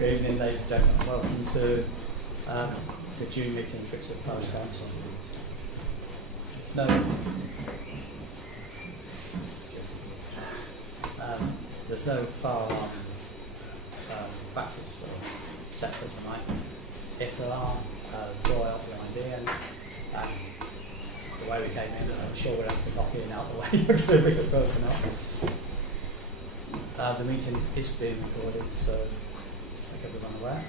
Good evening, ladies and gentlemen. Welcome to the June meeting of Brixton Parish Council. There's no fire alarms practice set for tonight. If there are, draw out the idea and the way we came in, I'm sure we'll have to knock in and out the way to bring the person up. The meeting is being recorded, so make everyone aware.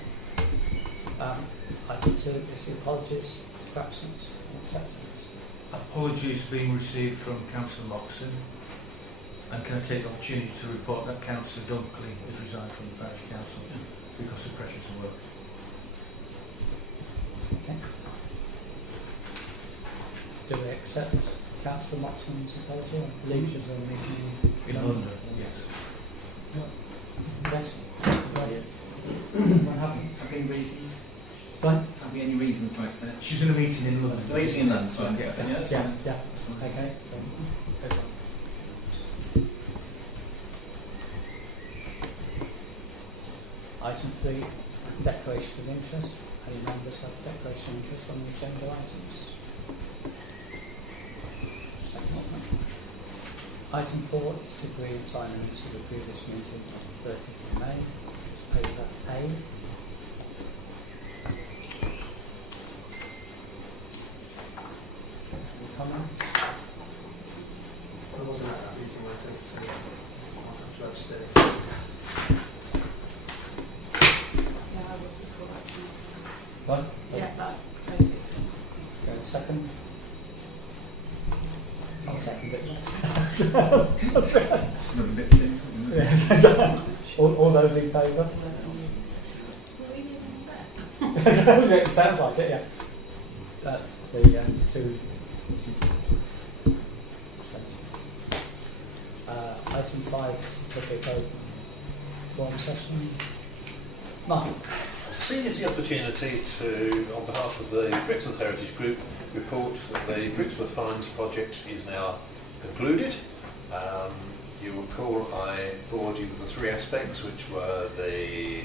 Item 2 is the apologies for absence and acceptance. Apologies being received from Councillor Moxon, and can I take the opportunity to report that Councillor Dunkley has resigned from the Parish Council because of pressures of work. Okay. Do we accept Councillor Moxon's apology? I believe she's on meeting In London, yes. Yes. Have any reasons? Sorry? Have you any reasons to accept? She's in a meeting in London. The meeting in London, so yeah, that's fine. Yeah. That's fine. Okay. Item 3, declaration of interest. Any members have declaration of interest on the agenda items? Item 4 is to agree and sign the minutes of the previous meeting on the 30th of May. Paper A. Any comments? I wasn't at that meeting, I think, so I'll have to abstain. Yeah, I wasn't for that meeting. One? Yeah, that totally. Okay, second? I'll second it. Not a bit thin. All those in favour? It sounds like it, yeah. That's the two. Item 5 is the public open forum session. Mark. Seize the opportunity to, on behalf of the Brixworth Heritage Group, report that the Brixworth Finds project is now concluded. You will recall I bored you with the 3 aspects, which were the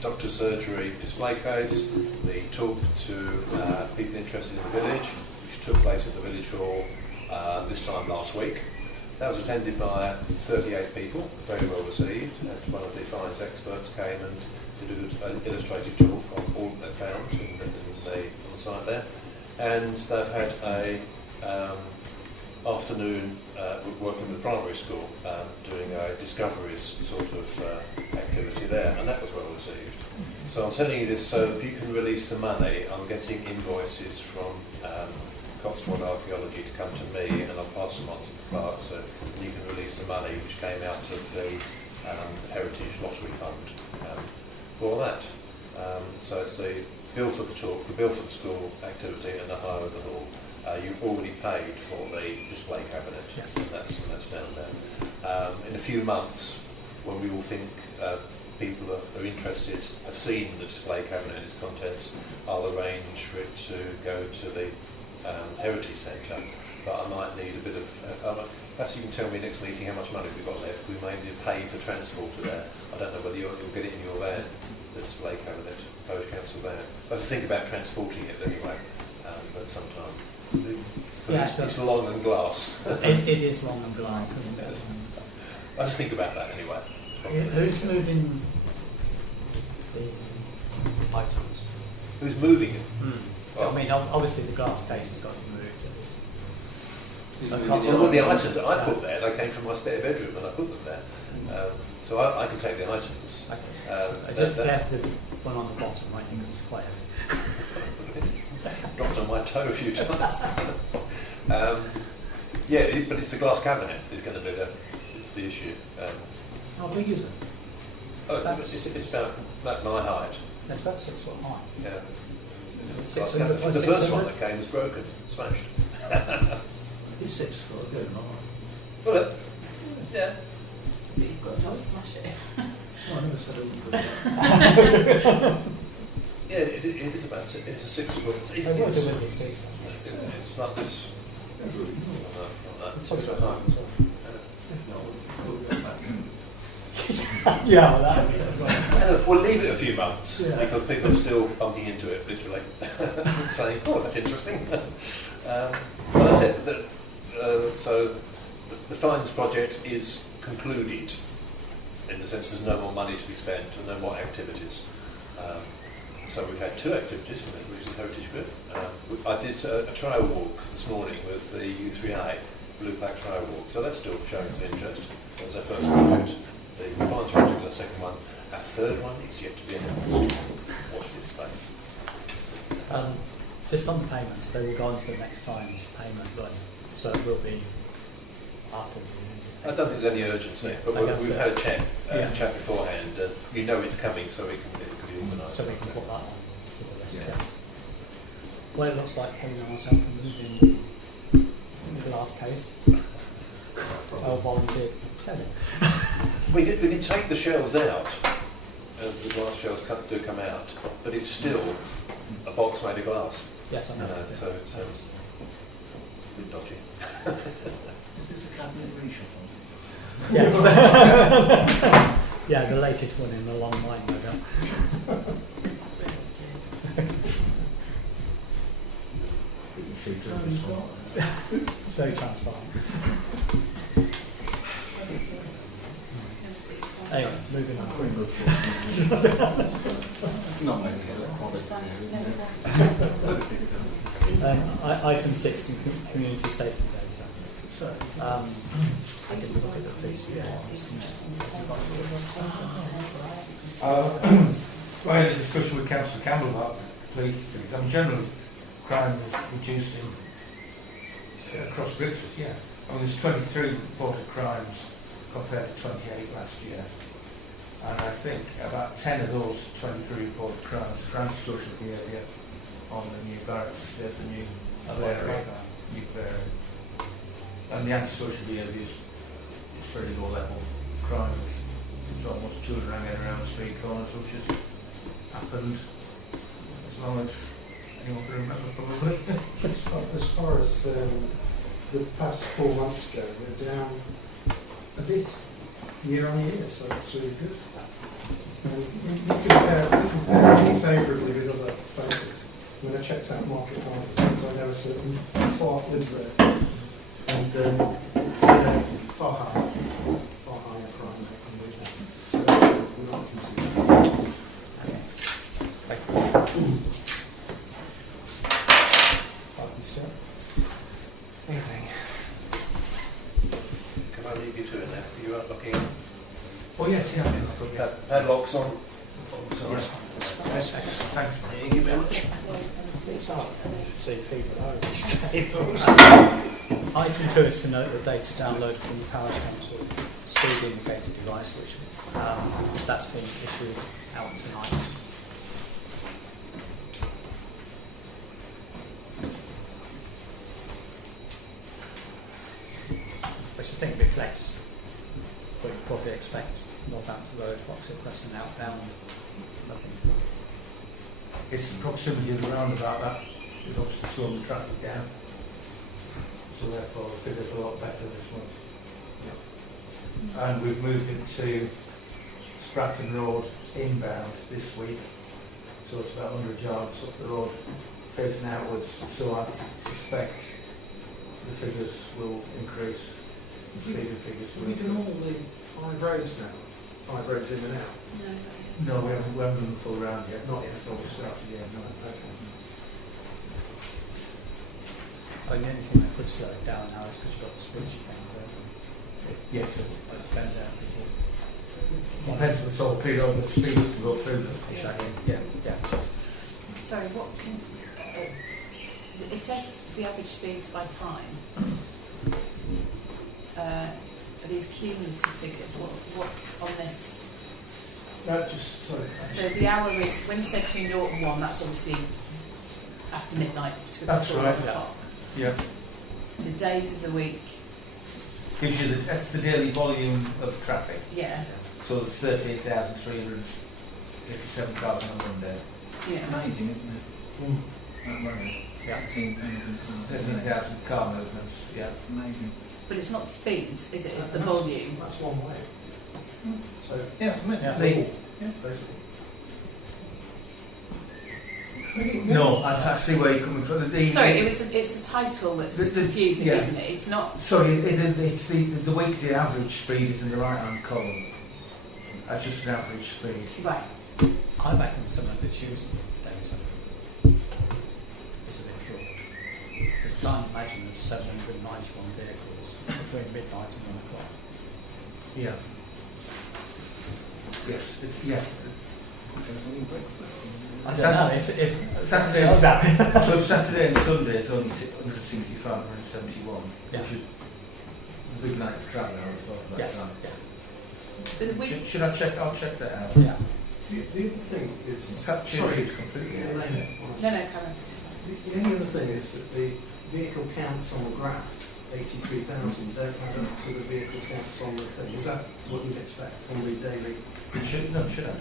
doctor's surgery display case, the talk to people interested in the village, which took place at the village hall this time last week. That was attended by 38 people, very well received, and one of the finds experts came and did an illustrated talk on all that they found on the site there. And they've had a afternoon working with the primary school, doing a discoveries sort of activity there, and that was well received. So I'm telling you this so if you can release the money, I'm getting invoices from Cotswold Archaeology to come to me, and I'll pass them on to the clerk, so you can release the money which came out of the Heritage Lottery Fund for that. So it's the bill for the talk, the bill for the school activity, and the hire of the hall. You've already paid for the display cabinet, Yes. and that's down there. In a few months, when we all think people are interested, have seen the display cabinet and its contents, I'll arrange for it to go to the Heritage Centre. But I might need a bit of... perhaps you can tell me next meeting how much money we've got left. We may need to pay for transport to there. I don't know whether you'll get it in your van, the display cabinet, Parish Council van. But I think about transporting it anyway, but sometime. Because it's long and glass. It is long and glass, isn't it? I just think about that anyway. Who's moving the items? Who's moving it? Well, I mean, obviously the glass case has got to be moved. well, the items that I put there, they came from my spare bedroom and I put them there. So I can take the items. Okay. Just careful with the one on the bottom, I think, because it's quite heavy. Dropped on my toe a few times. But it's the glass cabinet is going to be the issue. How big is it? It's about my height. It's about 6 foot high. Yeah. Is it Glass 600 cabinet. by The first one 600? that came was broken, smashed. It's 6 foot, good, not Well, yeah. You've got to smash it. I never said it was good. Yeah, it is about it's a 6 foot. It's So what's the width of 6 it's not this. Not that. 6 foot high as well. If not, we'll go back. Yeah, well, that would be right. We'll leave it a few months Yeah. because people are still bumping into it, literally, saying, "Oh, that's interesting." Well, that's it. So the fines project is concluded in the sense there's no more money to be spent and no more activities. So we've had 2 activities from the Regional Heritage Group. I did a trail walk this morning with the U3A, Blue Pack Trail Walk, so that's still showing some interest. That was our first project. The fines project was our second one. Our third one is yet to be announced. Watch this space. Just on the payments, they will go on to the next time's payment run, so it will be after the. I don't think there's any urgency, but we've had a chat beforehand, and you know it's coming, so it can be organised. So we can put that on for the list. Yeah. Yeah. Well, it looks like Kevin and myself are moving the last case. I'll volunteer. Kevin. We can take the shells out, the glass shells do come out, but it's still a box made of glass, Yes, I know. so it's a bit dodgy. Is this a cabinet reshuffle? Yes. Yeah, the latest one in a long line, no doubt. You can see through this one. It's very transparent. Anyway, moving on. Not maybe a quality. Item 6, community safety data. So, I can look at the piece. I had a discussion with Councillor Campbell about police things. I mean, generally, crime is reducing across Brixton, yeah. I mean, there's 23 reported crimes compared to 28 last year. And I think about 10 of those 23 reported crimes are antisocial behaviour on the new barracks estate, the new area. And the antisocial behaviour is very low level crime. There's not much children hanging around street corners, which has happened as long as anyone can remember, probably. As far as the past 4 months go, we're down a bit year on year, so it's really good. And you compare really favourably with other places. When I checked out Market Harbour, so I know a certain Clark lives there, and it's far higher crime rate than we have. So we're not continuing. Anything? Can I leave you to it now? Are you out looking at Oh yes, yeah. padlocks on? Sorry. Thanks. Thank you very much. Item 2 is to note the data downloaded from the Parish Council speed indicator device, which that's been issued out tonight. Which I think reflects what you probably expect. Northampton Road, Foxhill Crescent, outbound, nothing. It's the proximity of the roundabout that is obviously slowing the traffic down. So therefore the figure's a lot better this month. And we've moved into Stratton Road inbound this week. So it's about 100 yards up the road facing outwards. So I suspect the figures will increase. The speeding figures Have will we done increase. all the 5 roads now? 5 roads in and out? No, we haven't done the full round yet. Not yet. It's all started yet, no. Okay. I mean, the only thing that could slow it down now is because you've got the speed chicane there. If Yes. it goes out before. Depends if it's all clear on the speed to go through them. Exactly. Yeah. Yeah. Sorry, what can... it says the average speeds by time. Are these cumulative figures? What on this? Sorry. So the hour is, when you say between 0 and 1, that's obviously after midnight to That's before right, 1 yeah. o'clock. Yeah. The days of the week, Gives you that's the daily volume of traffic. yeah, So it's 38,357 cars on a Monday. yeah. Amazing, isn't it? That road. Yeah. 17,000 car movements, yeah. Amazing. But it's not the speeds, is it? It's the volume. That's one way. So, Yeah, it's meant Yeah. to be. Yeah. basically. No, that's actually where you're coming from. Sorry, it's the title that's The- confusing, yeah. isn't it? It's not. Sorry, it's the weekday average speed is in the right-hand column. That's just an average speed. Right. I reckon some of the Tuesday days is a bit flawed. Because I can't imagine there's 791 vehicles between midnight and 1 o'clock. Yeah. Yes, yeah. Depends on your bricks, but- I don't know if Saturday, if that. so Saturday and Sunday is only 165, 171, Yeah. which is a big night for travel. I would have thought about Yes. that. But the week, Should I check? I'll check that out. Yeah. The other thing In is, fact, sorry, Tuesday is completely out. no, Karen. the only other thing is that the vehicle counts on the graph, 83,000, don't add up to the vehicle counts on the thing. Is that what you'd expect on the daily? It should have done.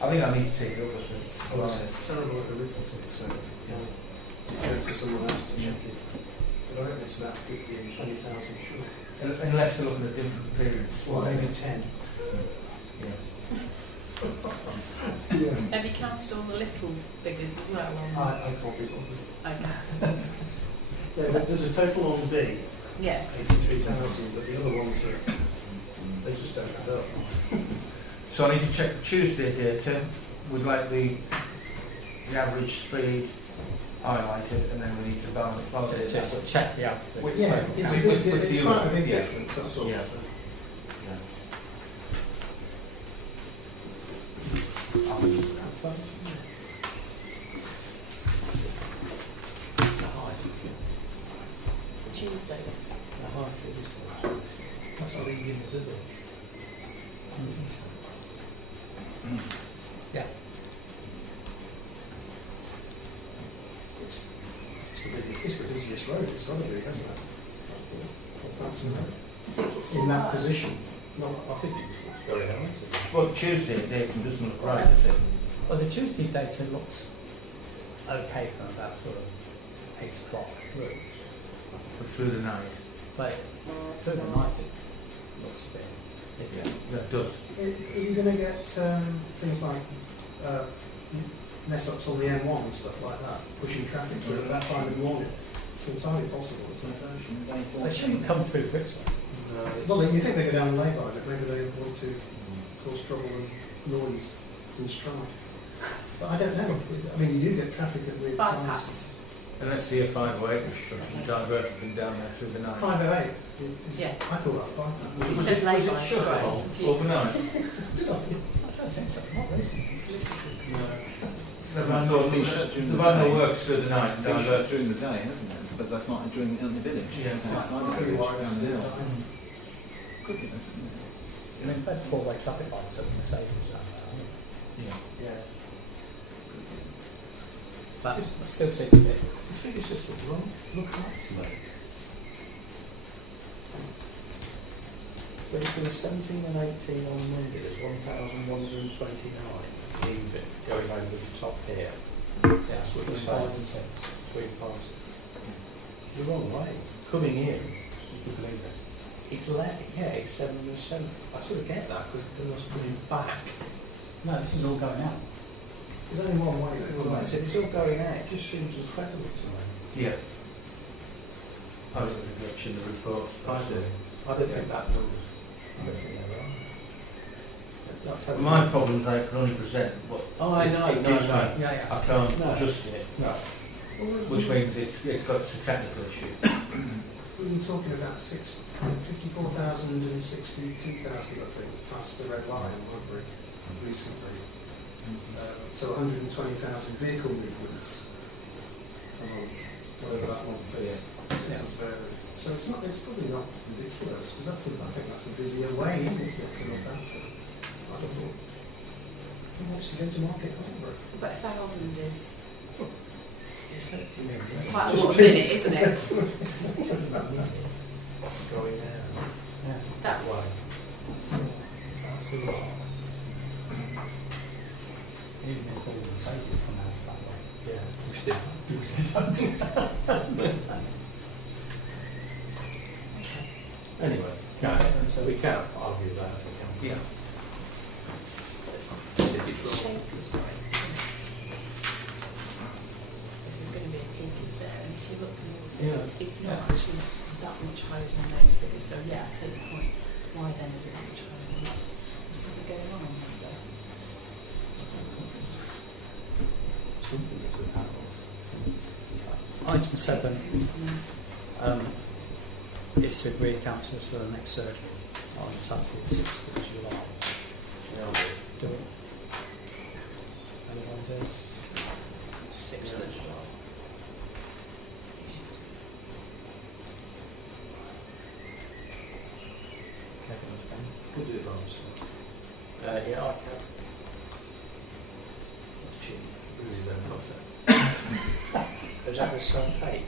I think I need to take it up with this. Oh, it's terrible at arithmetic, so go to someone else to check it. But I reckon it's about 50 and 20,000 short. Unless they're looking at different periods. Well, maybe 10. Yeah. Yeah. Have you counted all the little figures as well? I can't be bothered. Okay. Yeah, there's a total on B, Yeah. 83,000, but the other ones are, they just don't add up. So I need to check the Tuesday data. We'd like the average speed highlighted, and then we need to balance it. To check the app. With- Yeah, it's, with it's the quite a other- big yeah. difference, that's all. Yeah. So. It's the high. Tuesday. The high figures. That's what we in the village. Yeah. It's the busiest road, it's got to be, hasn't it? I think it's too In that high. position. No, I think it's very high. Well, Tuesday data doesn't look right, does it? Well, the Tuesday data looks okay from about sort of 8 o'clock through. Through the night. But through the night it looks a bit iffy. That does. Are you going to get things like mess ups on the M1 and stuff like that, pushing traffic through at that time of the morning? It's entirely possible, isn't it? They shouldn't come through Brixton. Well, you think they go down the lay-by, but maybe they want to cause trouble and noise and strife. But I don't know. I mean, you do get traffic at weird times. Bypass. Unless the 508 construction diverted them down there through the night. 508. Yeah. I call that bypass. You Was said it- late was it night, shut sorry, off confused. overnight? Did I? I don't think so. Not recently. The van So it's been shut during the day. works through the night. It's been shut during the day, hasn't it? But that's not during in the village. Yeah. It's outside the Might be village, wise down to the do hill. that. Could be, shouldn't it? I mean, about 4-way traffic lights at Mercedes around there, aren't they? Yeah. Yeah. But I still see the bit. The figures just look wrong. Look up to me. Between 17 and 18 on Monday, there's 1,129 even going over the top here. That's what you're Between 5 saying. and 6. Between parts. The wrong way. Coming in, you could believe it. It's yeah, it's 7 and 7. I sort of get that because they must put it back. No, this is all going out. There's only one way. Right, so if it's all going out, it just seems incredible to me. Yeah. I think there's a glitch in the reports. I do. I don't think that number's. I don't think they're right. That's how My problem is I can only present what Oh, I know. it No, gives me. no. Yeah, yeah. I can't No. adjust it, No. which means it's got a technical issue. We were talking about 54,000 and 62,000, I think, past the red line, weren't we, recently? So 120,000 vehicle movements a month, whatever that month is. Yeah. So it's probably not ridiculous, because I think that's a busier way in, isn't it, to Northampton? I'd have thought, who wants to go to Market Harbour? But 1,000 is It's quite a Just lot of minute, kids. isn't it? going out Yeah. That that way. That's a lot. Even if all the Mercedes come out that way. Yeah. Anyway, So we can argue that, I think. Yeah. If it's wrong. Shape is great. If there's going to be a peak, it's there. And if you look at Yeah. it's not Yeah. actually that much higher than those figures. So yeah, I take the point. Why then is it that much higher than that? What's something going on that day? Something is an apple. Item 7 is to agree councillors for the next surgery on Saturday the 6th of July. Yeah. Do it. Anyone do it? 6th of July. Could do it on yeah, I can. That's cheap. Who's his own profit? Is that the same fate?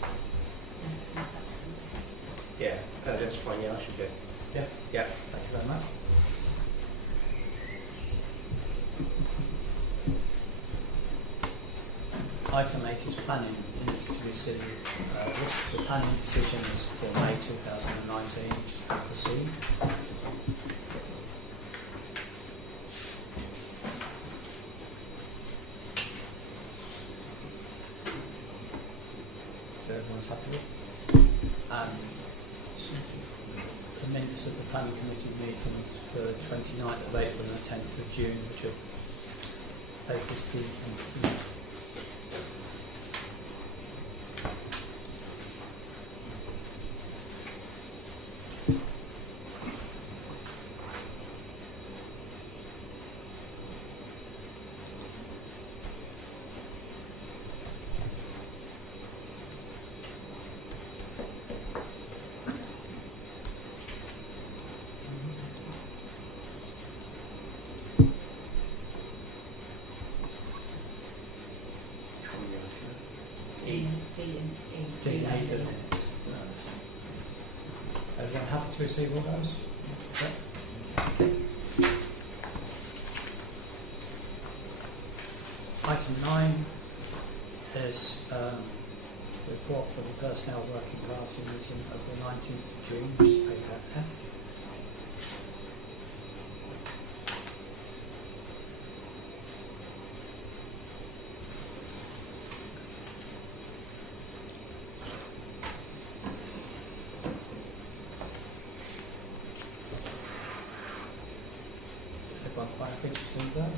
Yes, that's Sunday. Yeah, that's fine, yeah, I should go. Yeah. Thank you very much. Item 8 is planning. It needs to receive a list of the planning decisions for May 2019, which is paper C. So everyone's happy with? And the minutes of the planning committee meetings for 29th of April and the 10th of June, which are papers D and E. D and E. Everyone happy to receive all those? Okay. Item 9 is the report for the personnel working party meeting of the 19th of June, which is paper F. Everyone quite happy to receive that?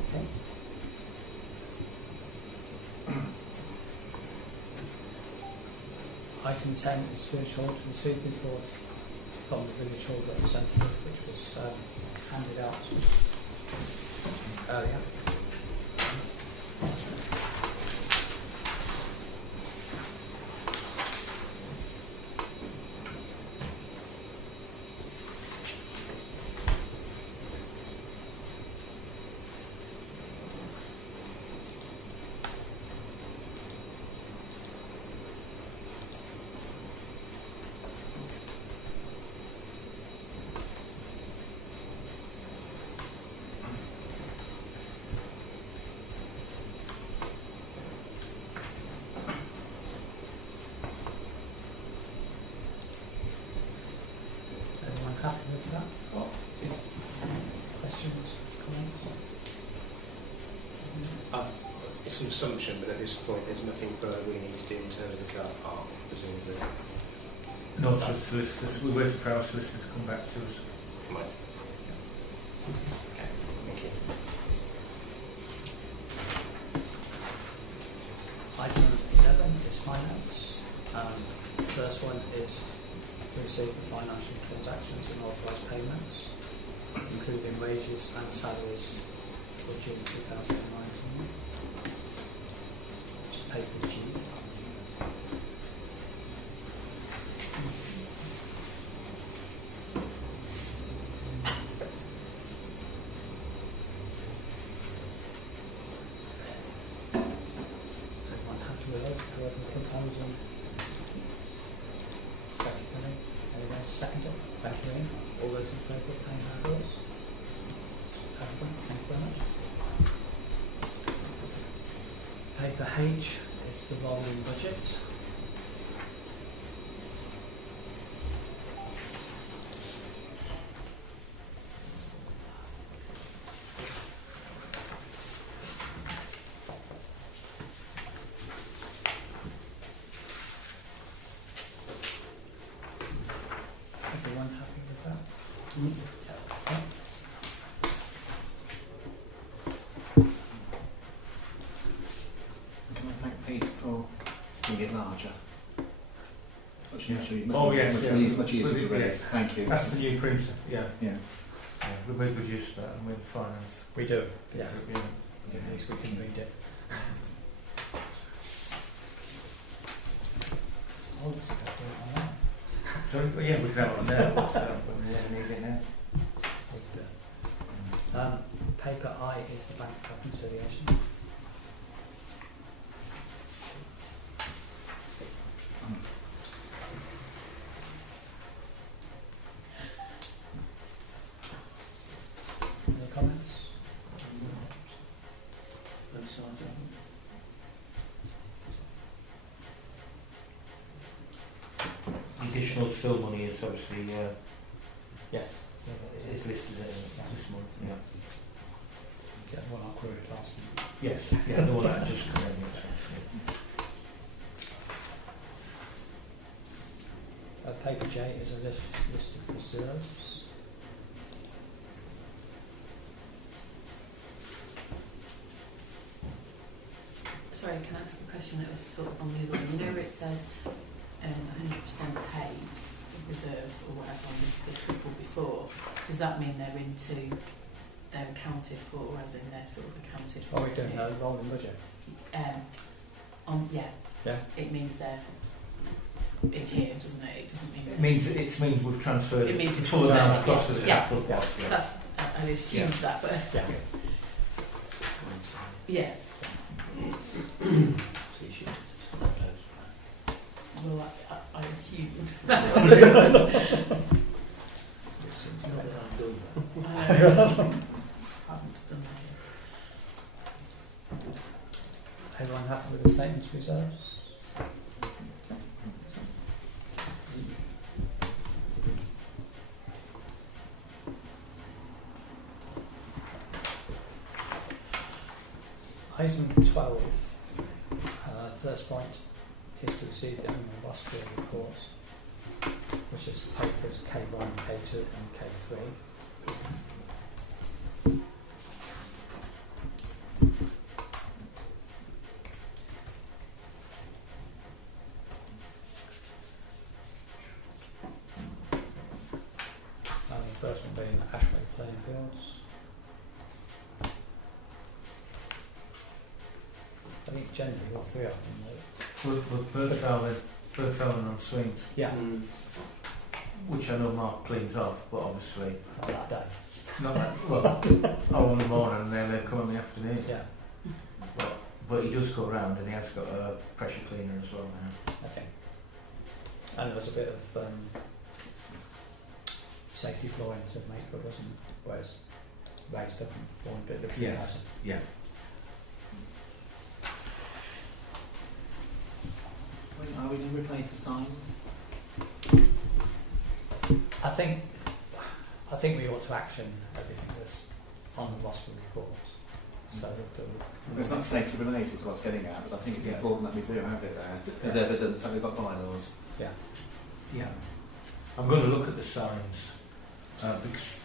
Okay. Item 10 is Village Hall to receive report from the Village Hall representative, which was handed out earlier. Everyone happy with that? Questions, comments? It's an assumption, but at this point there's nothing further we need to do in terms of the car park, presumably. No, to the solicitors. We're waiting for our solicitor to come back to us. Right. Okay, thank you. Item 11 is finance. The first one is to receive the financial transactions and authorised payments, including wages and salaries for June 2019, which is paper G. Everyone happy with those? Whoever proposing? Thank you, Penny. Anyone second it? Thank you, Ian. All those in favour of paying our bills? Everyone, thank you very much. Paper H is the rolling budget. Everyone happy with that? Yeah. Can I thank Peter for making it larger? Oh, yes, much, yeah. much easier to read. Yes. Thank you. That's the new printer, yeah. Yeah. We reproduced that and with finance. We do, yes. Yeah. At least we can read it. Oh, it's definitely on that. So, yeah, we can have it on there, but we don't need it now. Paper I is the bank reconciliation. Any comments? Additional still money is obviously, Yes. So it's listed this month, yeah. Yeah, what I queried last week. Yes, yeah, the one that I just Paper J is a list of reserves. Sorry, can I ask a question that was sort of on the other one? You know where it says 100% paid of reserves or whatever on the triple before, does that mean they're accounted for, as in they're sort of accounted for? Oh, we don't know, rolling budget. Yeah. It means they're in here, doesn't it? It doesn't mean... It means we've transferred It means the we've full amount transferred it, across to the yeah. capital pot. Yeah. That's, I assumed that, but... Yeah. Yeah. So you should just let those Well, I assumed that was it. It's not that I've done that. I haven't done that. Everyone happy with the statements reserves? Item 12, first point is to receive the annual hospital reports, which is papers K1, K2 and K3. The first one being Ashway Playing Fields. I think generally all three of them. Birdfelling on swings, Yeah, which I know Mark cleans off, but obviously on that day. not that, well, on the morning and then they come in the afternoon. Yeah, But he does go around and he has got a pressure cleaner as well now. okay. And there was a bit of safety flooring to make, but it wasn't, whereas raised up and falling a bit of Yes. hasn't. Yeah. Are we going to replace the signs? I think we ought to action everything that's on the Rossville report. So that It's not safety related to what I was getting at, but I think it's Yeah. important that we do have it there as evidence that we've got bylaws. Yeah. I'm going to look at the signs because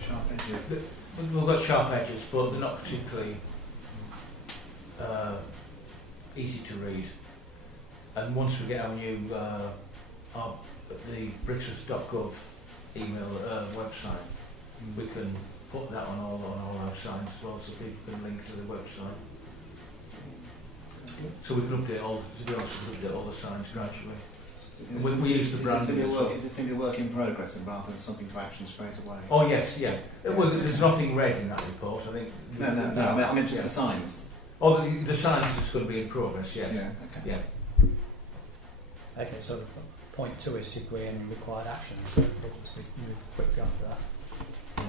Sharp edges. we've got sharp edges, but they're not particularly easy to read. And once we get our new the brixworth.gov email website, we can put that on all our signs as well, so people can link to the website. So we can update all. To be honest, we can update all the signs gradually. We use the branding as well. Is this going to be a work in progress and rather than something to action straight away? Oh yes, yeah. Well, there's nothing red in that report. I think. No. I meant just the signs. Oh, the science is going to be in progress. Yes. Yeah. Okay. Yeah. okay, so point 2 is to agree on required action, so we'll just move quickly on to that. Yeah.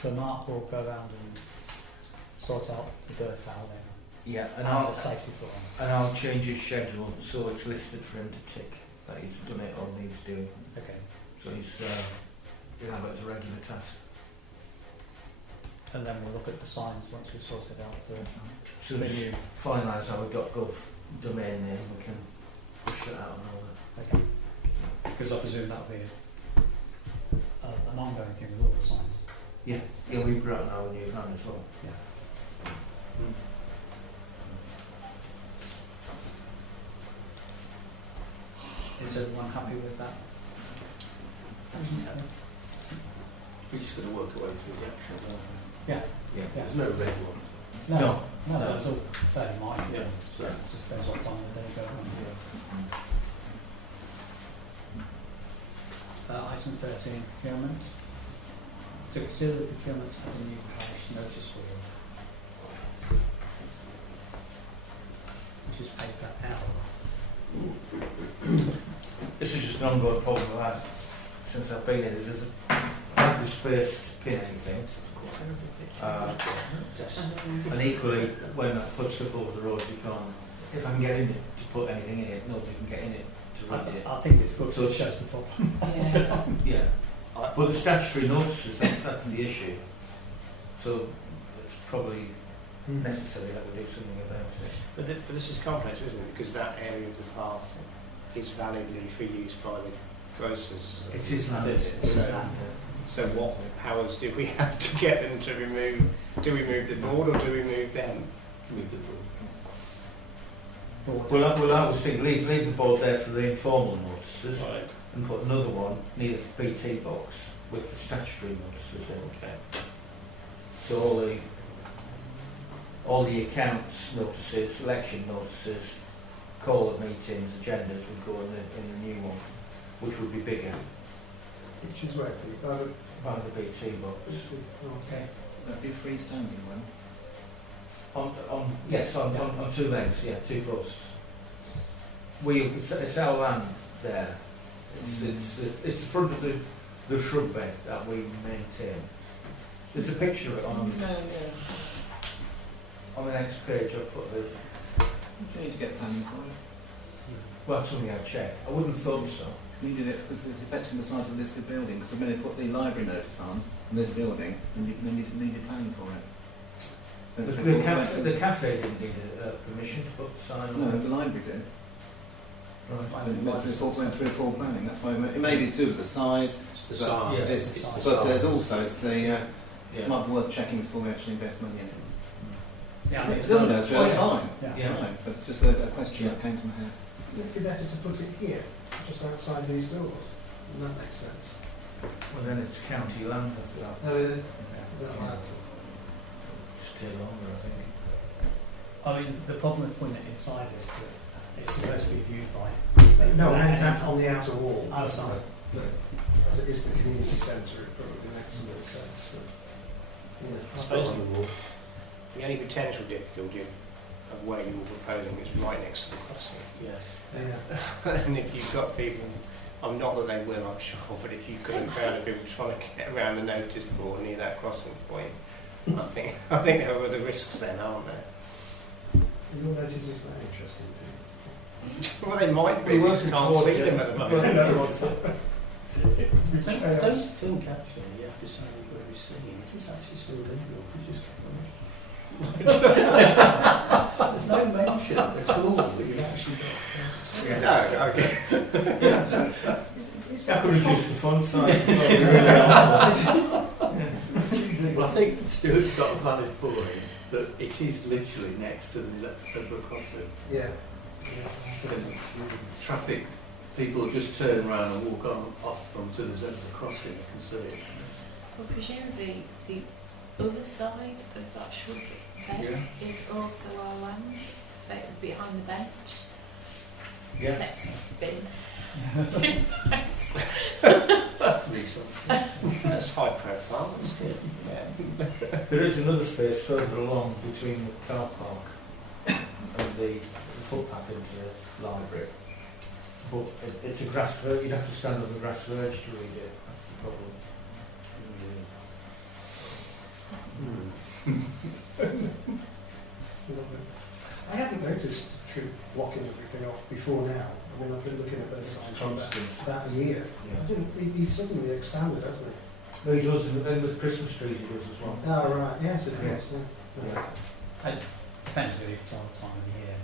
So Mark will go around and sort out the bird fowl then. Yeah, and a safety foot on. and I'll change his schedule so it's listed for him to tick that he's done it or needs doing. Okay. So he'll have it as a regular task. And then we'll look at the signs once we've sorted out the So when you finalise our .gov domain name, we can push that out and all that. Okay. Because I presume that'll be an ongoing thing with all the signs. Yeah, we've brought on our new plan as well. Yeah. Is everyone happy with that? We're just going to work our way through the actual. Yeah. Yeah. There's no red one. No, it's all fairly minor. Yeah. So. It just depends what time of day you go on. Item 13, procurement. To consider the procurement of a new parish notice board, which is paid per hour. This is just an ongoing problem I've had since I've been here. There's a space to pin anything. And equally, when I put stuff over the road, you can't. If I can get in it to put anything in it, nobody can get in it to read it. I think it's good, So so it shows the problem. Yeah. Yeah. But the statutory notices, that's the issue. So it's probably necessary that we do something about it. But this is complex, isn't it? Because that area of the path is validly for use by the grocers. It is land. So what powers do we have to get them to remove? Do we move the board or do we move them? Move the board. Board. Well, I was thinking leave the board there for the informal notices Right. and put another one near the BT box with the statutory notices in. Okay. So all the accounts notices, election notices, call of meetings, agendas would go in the new one, which would be bigger Which is where by the BT box. okay. That'd be a freestanding one. On two legs, yeah, two posts. It's our land there. It's the front of the shrub bed that we maintain. There's a picture of it on the next page. I've put the. You need to get planning for it. Well, something I'd check. I wouldn't have thought so. Needed it because it's affecting the site of a listed building. Because when they put the library notice on this building, then they needed planning for it. The cafe didn't need permission to put the sign on. No, the library did. Right. They went through full planning. That's why it may be to do with the size. It's the but size. Yeah. But there's also it's the Yeah. might be worth checking before we actually invest money in it. Yeah, If it doesn't go through, that's fine. Yeah. It's fine. But it's just a question that came to my head. Would it be better to put it here, just outside these doors? Doesn't that make sense? Well, then it's county land after that. No, is it? Yeah. We're not allowed to. Stay longer, I think. I mean, the problem with putting it inside is that it's supposed to be viewed by. No, I meant on the outer wall. Outside. But as it is the community centre, it probably makes a little sense. But, yeah, I suppose the only potential difficulty of where you're proposing is right next to the crossing. Yes. Yeah. And if you've got people, I'm not that they will, I'm sure, but if you've got a crowd of people trying to get around the notice board near that crossing point, I think there are other risks then, aren't there? Your notice is that interesting. Well, they might be. We just can't see them at the moment. I don't think actually you have to say where you're seeing. It is actually still legal. You just there's no mention at all that you've actually got. No, okay. That could reduce the font size. Well, I think Stuart's got a valid point that it is literally next to the zebra crossing. Yeah. And traffic, people just turn around and walk on off onto the zebra crossing. You can see it. Well, presumably the other side of that shrub bed is also our land, behind the bench, Yeah. next to the bin. That's high profile, isn't it? Yeah. There is another space further along between the car park and the footpath into the library. But it's a grass verge, you'd have to stand on the grass verge to read it. That's the problem. I haven't noticed Troop blocking everything off before now. I mean, I've been looking at those signs for about a year. I didn't, he's suddenly expanded, hasn't he? No, he does, and with Christmas trees he does as well. Oh, right, yes, it Yeah. is. Yeah. Yeah. Depends really, it's all the time of the year.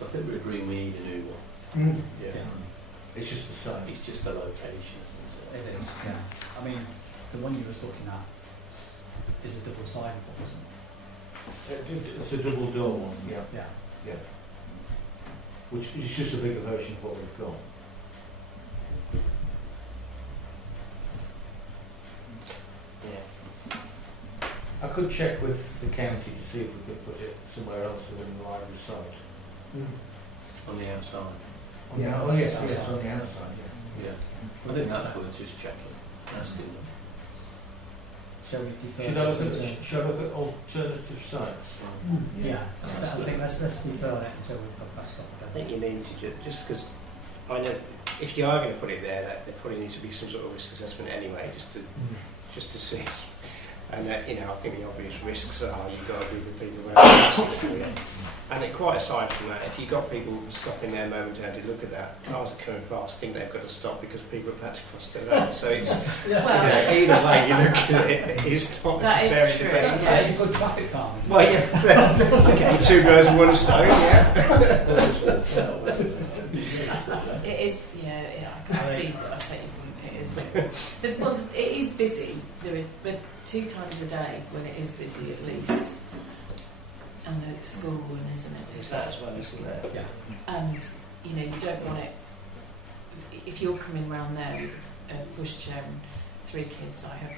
I think we're agreeing we need a new one. Mm. Yeah. It's just the same. It's just the location, isn't It is, yeah. I mean, the one you was looking at is a double-sided one, isn't it? It's a double door one, yeah. Yeah. Yeah. Which is just a bigger version of what we've got. Yeah. I could check with the county to see if we could put it somewhere else within the library site. Mm. On the outside. On Yeah, the, oh yes, outside. yes, on the outside, yeah. Yeah. I think that's worth just checking. Asking them. Shall we defer Should I this look until- should I look at alternative sites? Yeah, I think let's defer on it until we've got that stuff. I think you need to just because I know if you are going to put it there, that there probably needs to be some sort of risk assessment anyway, just to see. And you know, I think the obvious risks are you've got to be the people around you. And quite aside from that, if you've got people stopping there momentarily to look at that, cars are coming past, think they've got to stop because people are about to cross the road. So it's Well, you know, either way you look at it, it's not That is necessarily true. the best. So it's a good traffic calming. Well, yeah, okay, 2 birds with 1 stone. Yeah. it is, yeah, I can see what I say. It is. Well, it is busy. There is, but 2 times a day when it is busy at least. And the school one, isn't it? It's that as well, isn't it? Yeah. And you know, you don't want it. If you're coming round there with a pushchair and 3 kids, I have,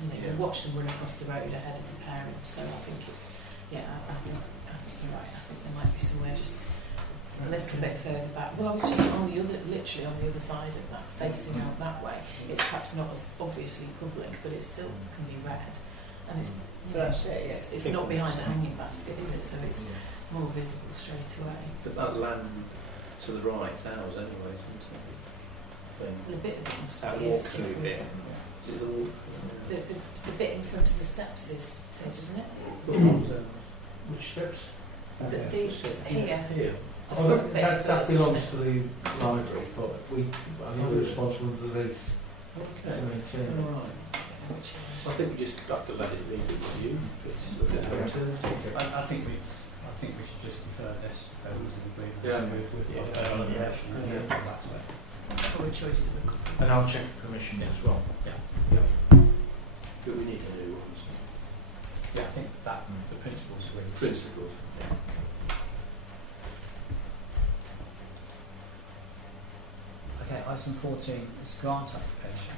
you know, you watch them run across the road ahead of the parents. So I think, I think you're right. I think there might be somewhere just a little bit further back. Well, I was just on the other, literally on the other side of that, facing out that way. It's perhaps not as obviously public, but it still can be read, and it's. You know, That's it, yeah. it's not behind a hanging basket, is it? So it's more visible straight away. But that land to the right, ours anyway, isn't it? Thing. Well, a bit of it must That be, walk if through we- bit. Is it the walk? The bit in front of the steps is isn't it? Which steps? The here. Here. The Oh, front bit that is ours, belongs isn't to the library, but I think we're responsible for the lease Okay. to maintain. Alright. it? Which is- I think we just have to let it leave it to you. It's look at the alternative. I think we should just defer this over to the agreement. Yeah. We've got Yeah. a evaluation and Yeah. then come back to it. Or a choice of a couple. And I'll check the permission as well. But we need a new one. So. Yeah, I think that the principles are really Principles. Okay, item 14 is grant application.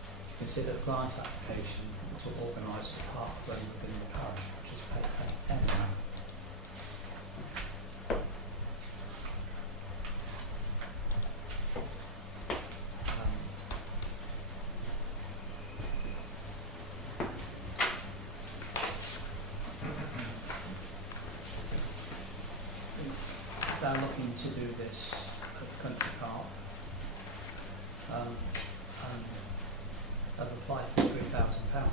To consider a grant application to organise a park run within the parish, which is paid M. They're looking to do this at the country park. And have applied for £3,000.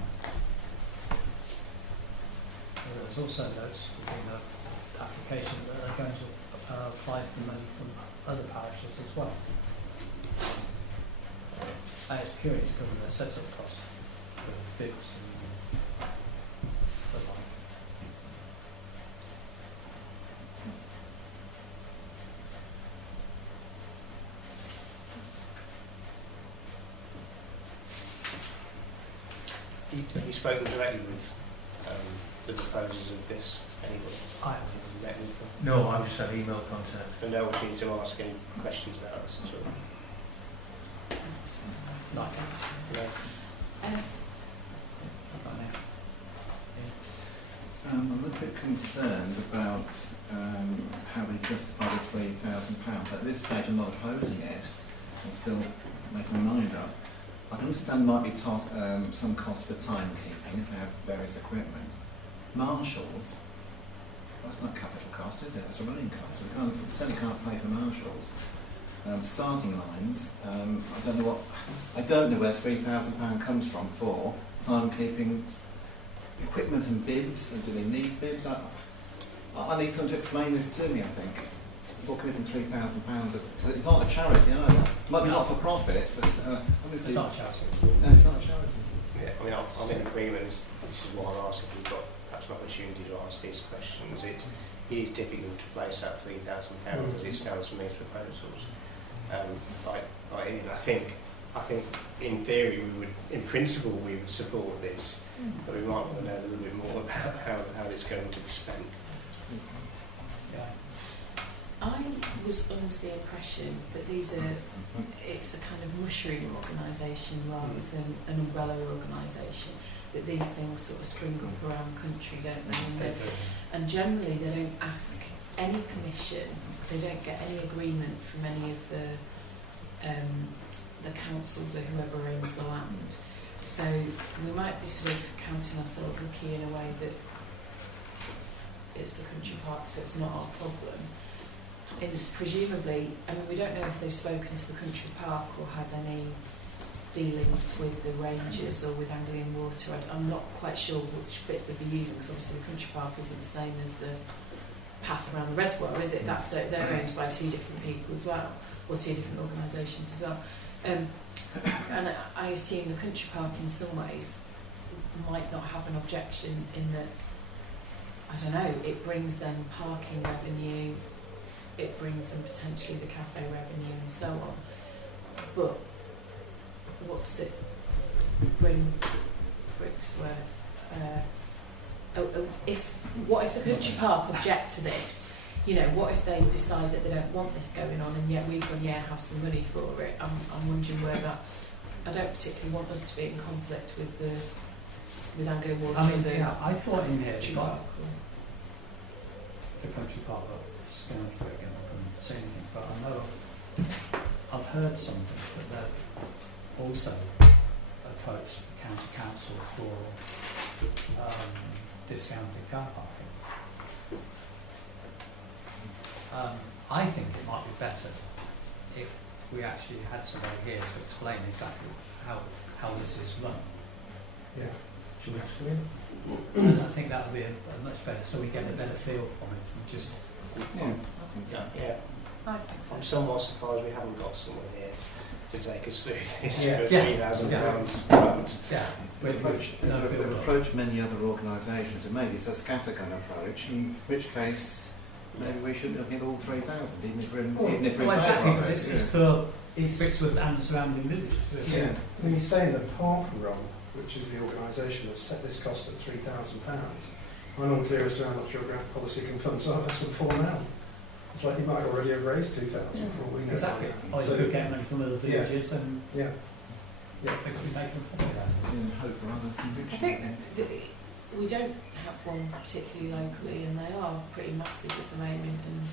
There was also notes within the application that they're going to apply for money from other parishes as well. And it's purely to cover their set-up costs for bids and the like. Have you spoken directly with the proposers of this? Anybody? I Have you met with them? No, I just had email contact. And no one needs to ask any questions about this at all. Like, No. I'm a little bit concerned about how they justify the £3,000. At this stage, I'm not opposing it. I'm still making my mind up. I can understand there might be some cost for timekeeping if they have various equipment. Marshals, that's not capital cost, is it? That's a running cost. So we certainly can't pay for marshals. Starting lines, I don't know where £3,000 comes from for. timekeeping, equipment and bibs, and do they need bibs? I need someone to explain this to me, I think, before committing £3,000. It's not a charity, I know that. It might be not for profit, but obviously... It's not a charity. No, it's not a charity. Yeah, I mean, I'm in agreement. This is why I asked if we've got perhaps an opportunity to ask these questions. It is difficult to place that £3,000 as it stands from these proposals. I think in theory in principle we would support this, but we might want to know a little bit more about how it's going to be spent. Yeah. I was under the impression that it's a kind of mushroom organisation rather than an umbrella organisation, that these things sort of spring up around the country, don't they? And generally they don't ask any permission, they don't get any agreement from any of the councils or whoever owns the land. So we might be sort of counting ourselves lucky in a way that it's the country park, so it's not our problem. Presumably, I mean, we don't know if they've spoken to the country park or had any dealings with the rangers or with Anglian Water. I'm not quite sure which bit they'd be using, because obviously the country park isn't the same as the path around the reservoir, is it? They're owned by two different people as well, or two different organisations as well. And I assume the country park in some ways might not have an objection in that, I don't know, it brings them parking revenue, it brings them potentially the cafe revenue and so on. But what does it bring Brixworth? What if the country park object to this? You know, what if they decide that they don't want this going on, and yet we've gone, have some money for it? I'm wondering where that. I don't particularly want us to be in conflict with Anglian Water. I mean, I thought in here country the park. country park, but scanning through it again, I couldn't see anything. But I know I've heard something that they've also approached the county council for discounted car parking. I think it might be better if we actually had somebody here to explain exactly how this is run. Yeah. Should we ask him? And I think that would be a much better, so we get a better feel from it, from just... Yeah, I think so. Yeah, I think so. I'm somewhat surprised we haven't got someone here to take us through this Yeah. for Yeah. £3,000 grant. Yeah, They've approached many other organisations, and maybe it's a scattergun approach, in which case maybe we should look at all 3,000, even if we're in well, exactly, favour of because it. it's for Brixworth and the surrounding villages. Yeah. When you're saying that Park Run, which is the organisation that set this cost at £3,000, I'm unclear as to how much your grant policy can fund, so that's would fall now. It's like you might already have raised 2,000 for all we know. Exactly. Or you could get money from other villages and Yeah. effectively make them think of that. In hope or other conviction. I think that we don't have one particularly locally, and they are pretty massive at the moment. And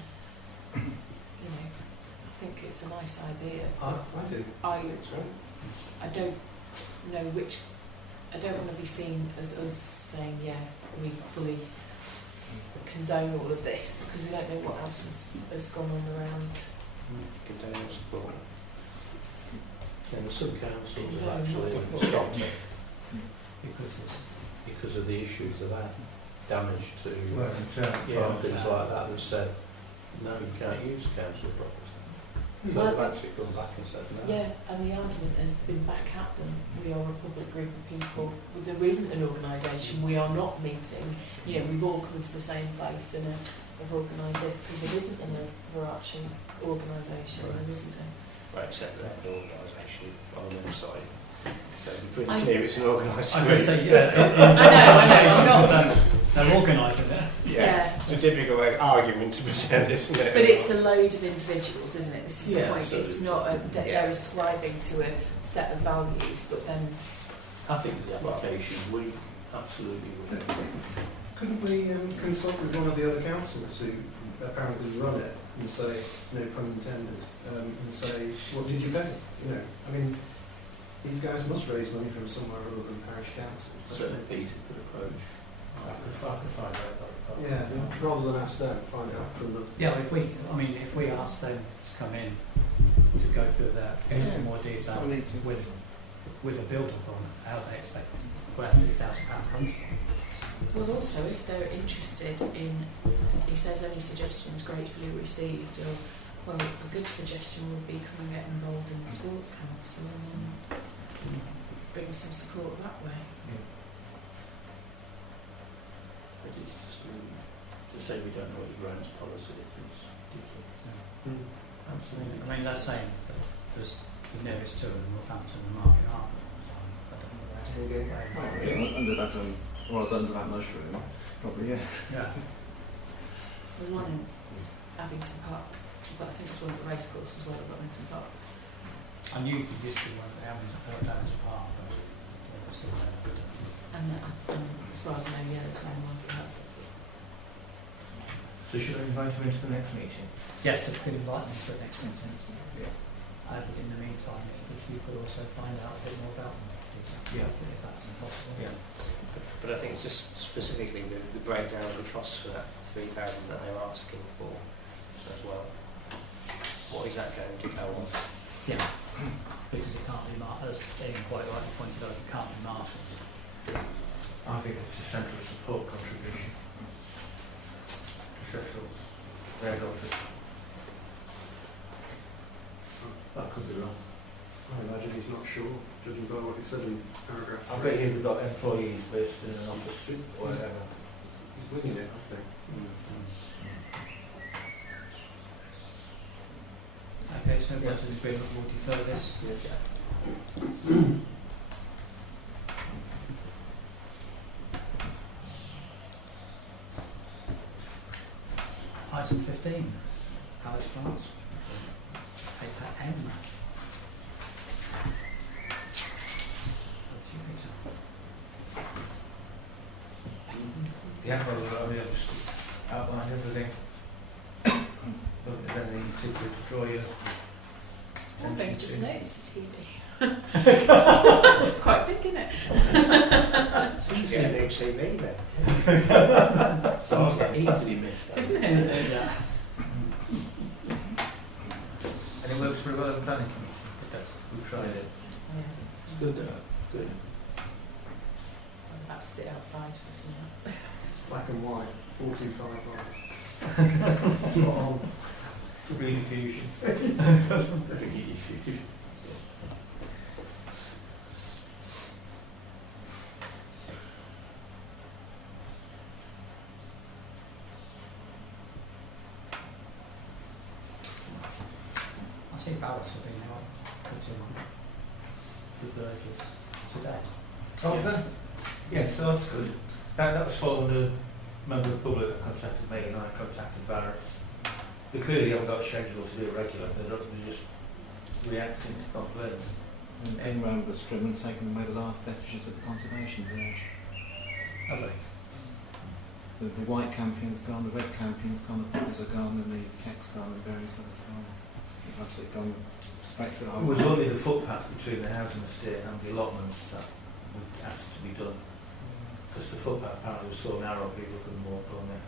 you know, I think it's a nice idea. I do. I don't know which. I don't want to be seen as us saying, we fully condone all of this, because we don't know what else has gone on around. Condone support. And some councils No, have not actually support. stopped it Because because of the issues of that damage to Well, parkers like that. They've said, no, you can't use council property. So Well, I they've think- actually come back and said no. Yeah, and the argument has been back at them. We are a public group of people. There isn't an organisation. We are not meeting. You know, we've all come to the same place and have organised this, because there isn't an overarching organisation. Right. There isn't a. Right, except they have an organisation on the website. So it's pretty I- clear it's an organised I'm group. going to say, it is an I know, organisation, not- because they're organising it. Yeah. It's a typical argument to present, isn't it? But it's a load of individuals, isn't it? This is the Yeah, point. It's not that they're ascribing to a set of values, but then I think the application, we absolutely would. Couldn't we consult with one of the other councils who apparently run it and say, no pun intended, and say, what did you pay? You know, I mean, these guys must raise money from somewhere other than parish councils. Certainly Peter could approach. I could find out about that. Yeah, rather than ask them, find out from the... Yeah, if we ask them to come in to go through that in more detail We need to. with a build-up on how they expect for a £3,000 hunt. Well, also, if they're interested in, he says any suggestions gratefully received, or, well, a good suggestion would be come and get involved in the sports council and then bring some support that way. But it's just to say we don't know what your grounds policy is, it's ridiculous. Absolutely. I mean, that's saying that there's the nearest two in Northampton and Market Harbour. I don't know where to go. Yeah, under that, under that mushroom, probably, yeah. Yeah. There's one in Abington Park, but I think it's one at the racecourse as well at Abington Park. I knew you used to one they haven't down to Park, but they're still there. And as far as I know, yeah, there's one in Market Harbour. So should I invite him into the next meeting? Yes, if you could invite them to the next meeting. Yeah. In the meantime, if you could also find out a bit more about them, Yeah. if that's possible. Yeah. But I think it's just specifically the breakdown of the costs for that 3,000 that they're asking for as well. What is that going to go on? Yeah, because it can't be marked, as Ian quite rightly pointed out, it can't be marked. I think it's a central support contribution. Central head office. That could be wrong. I imagine he's not sure, judging by what he said in paragraph I 3. bet you've got employees based in an office or whatever. He's winging it, I think. Okay, so what's an agreement, we'll defer this. Yes. Item 15, Palace Plants, paper M. Yeah, well, I just outlined everything. Look at anything particular to draw your I think attention just to. noticed the TV. It's quite big, isn't it? So you get a new TV then. So easily missed that. Isn't it? Yeah. And it works for a relevant planning committee. We've tried it. It's good, good. That's the outside, isn't it? Black and white, 425 lines. Spot on. Real diffusion. Very diffusion. I see ballots have been held, put in the verges today. Oh, is that? Yes, so that's good. That was following a member of the public that contacted me and I contacted Barrett. They clearly haven't got a schedule to do it regular, they're just reacting to complaints. And came round with the string and taken away the last vestiges of the conservation village. Have they? The white campion's gone, the red campion's gone, the poppers are gone, and the keck's gone, and various others gone. They've absolutely gone straight through the It whole. was only the footpath between the house and the estate and the allotments that we asked to be done. Because the footpath apparently was so narrow people couldn't walk on there.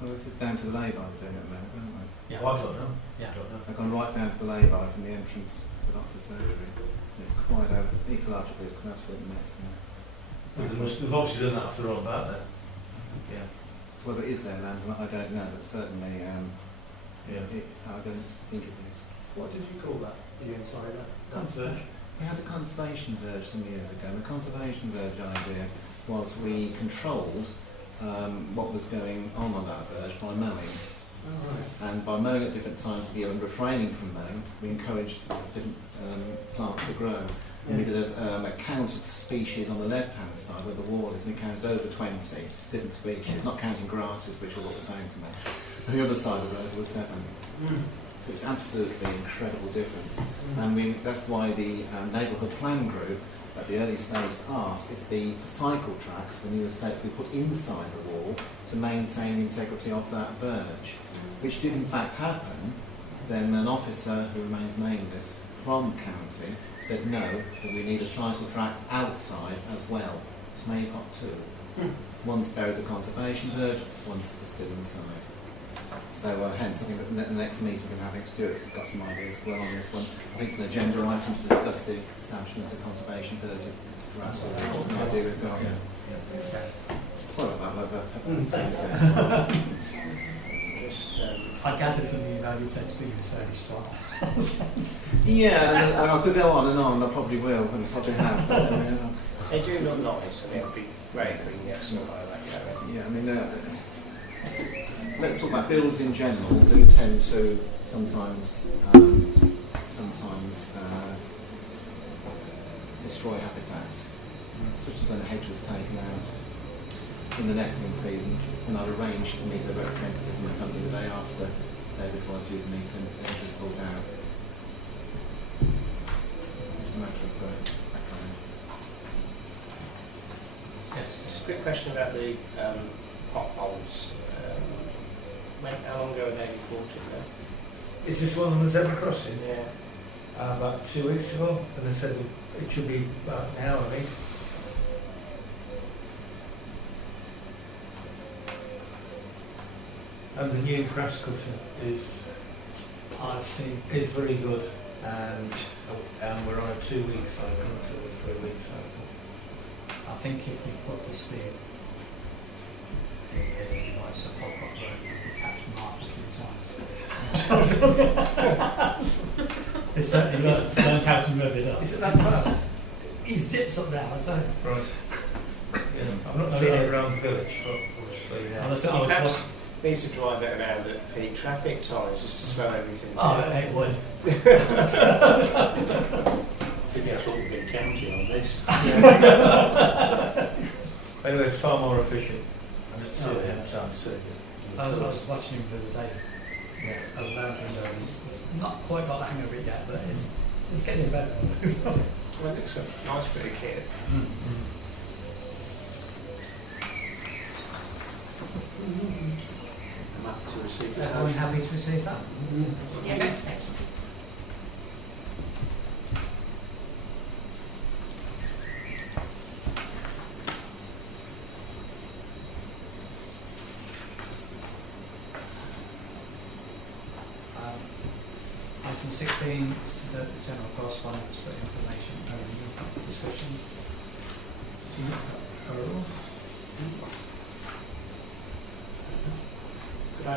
Well, this is down to the lay-by they're doing at the moment, don't they? Yeah. Oh, I don't know. Yeah. I don't know. They've gone right down to the lay-by from the entrance to the doctor's surgery. And it's quite ecologically, it's an absolute mess. Well, they've obviously done that after all about then. Yeah. Whether it is their land or not, I don't know, but certainly Yeah. I don't think it is. What did you call that, the insider? Conservation. We had a conservation verge some years ago. The conservation verge idea was we controlled what was going on that verge by mowing. Oh, right. And by mowing at different times of the year and refraining from mowing, we encouraged different plants to grow. And we did a count of species on the left-hand side where the wall is, and we counted over 20 different species, not counting grasses, which all look the same to me. On the other side of the road was 7. So it's absolutely incredible difference. And that's why the neighbourhood plan group at the early stage asked if the cycle track for the new estate could be put inside the wall to maintain the integrity of that verge, which did in fact happen. Then an officer who remains nameless from county said no, that we need a cycle track outside as well. So now you've got 2. One's buried the conservation verge, one's still inside. So hence, I think that the next meeting we're going to have, I think Stuart's got some ideas as well on this one. I think it's an agenda item to discuss the establishment of conservation villages throughout the region. It's an idea we've got. Sorry about that. I gather from the email you sent to me, it's fairly strong. Yeah, and I could go on, and I probably will, and I probably have. But, They do look nice, and it would be great if we can get something like that going. yeah, I mean, let's talk about buildings in general. Do tend to sometimes destroy habitats, such as when the hedge was taken out in the nesting season. And I'd arranged to meet the representative from the company the day after, the day before I was due to meet him. They just pulled out. Just a matter of background. Yes, just a quick question about the potholes. How long ago were they reported there? Is this one on the zebra crossing? Yeah. About 2 weeks ago, and they said it should be about now, I think. And the new grass cutter is very good, and we're on a 2 week cycle instead of a 3 week cycle. I think if we put the speed in the device of pop up road, we catch Mark with his eyes. It certainly learned how to move it up. Is it that fast? He's dips up now, I'd say. Right. Yeah. I'm not seeing it around the village, but obviously, yeah. I was Perhaps needs to drive it around at peak traffic times just to slow everything Oh, down. it would. I think that's what we've been counting on this. Anyway, it's far more efficient. And it's I was watching him the other day. Yeah, around him. He's not quite got the hang of it yet, but it's getting better. Well, it's a nice bit of kit. I'm happy to receive that. Everyone happy to receive that? Yeah. Thank you. Item 16 is the general correspondence for information and discussion. Earl? Could I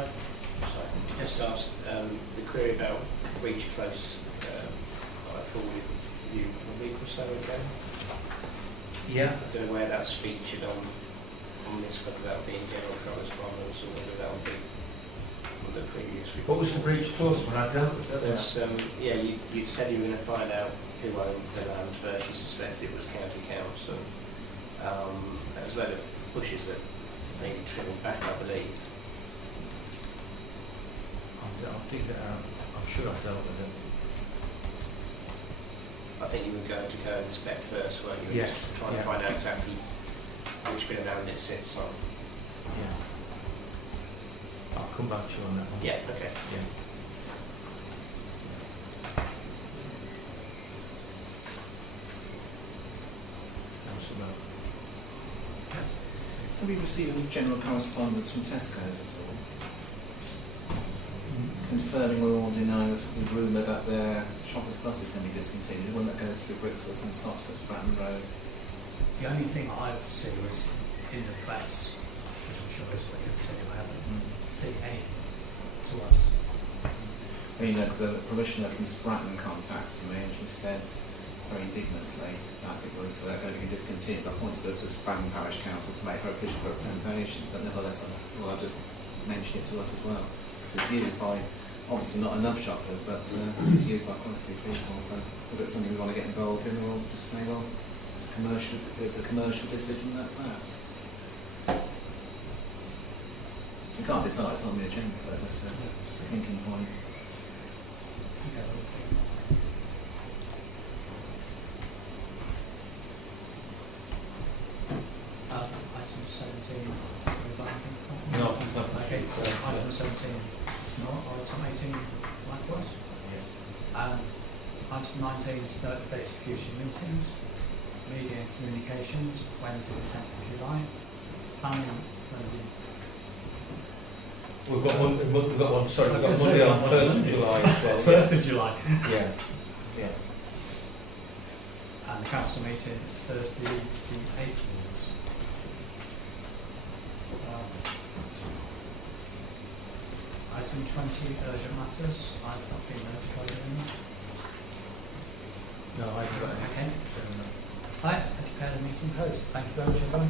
just ask the query about Reach Close? I forwarded you a week or so ago. Yeah. I don't know where that's featured on this, whether that will be in general correspondence or whether that will be on the previous report. What was the breach clause when I dealt with that? There's, you said you were going to find out who owned the land first. You suspected it was county council. There's a load of bushes that need trimming back, I believe. I'll dig that out. I'm sure I dealt with it. I think you were going to go and inspect first, weren't you? Yes. Just trying to find out exactly which bit of land it sits on. Yeah. I'll come back to you on that one. Yeah, okay. Yeah. Have you received any general correspondence from Tesco's at all? Confirming or ordering the rumour that their Shoppers Plus is going to be discontinued, one that goes through Brixworth and stops at Stratton Road. The only thing I see was in the press, which I'm sure is what you've seen, I haven't seen anything to us. Because a parishioner from Stratton contacted me and she said very indignantly that it was going to be discontinued. I pointed her to Stratton Parish Council to make her official representation, but nevertheless, I'll just mention it to us as well. It's used by, obviously not enough shoppers, but it's used by quite a few people. So if it's something we want to get involved in, we'll just say, well, it's a commercial decision, that's that. We can't decide, it's on the agenda, but it's just a thinking point. Item 17. No, Okay, so item 17. No, item 18. Likewise. Item 19 is the execution meetings. Media and communications, Wednesday the 10th of July. Planning, We've got one. We've got one. Sorry, we've got I was Monday gonna on say, 1st of Monday. July as well. 1st of July. Yeah. Yeah. And the council meeting Thursday the 18th. Item 20, urgent matters. I've not been notified of any. No, I haven't got any. Okay. Right, I declare the meeting closed. Thank you very much, everyone.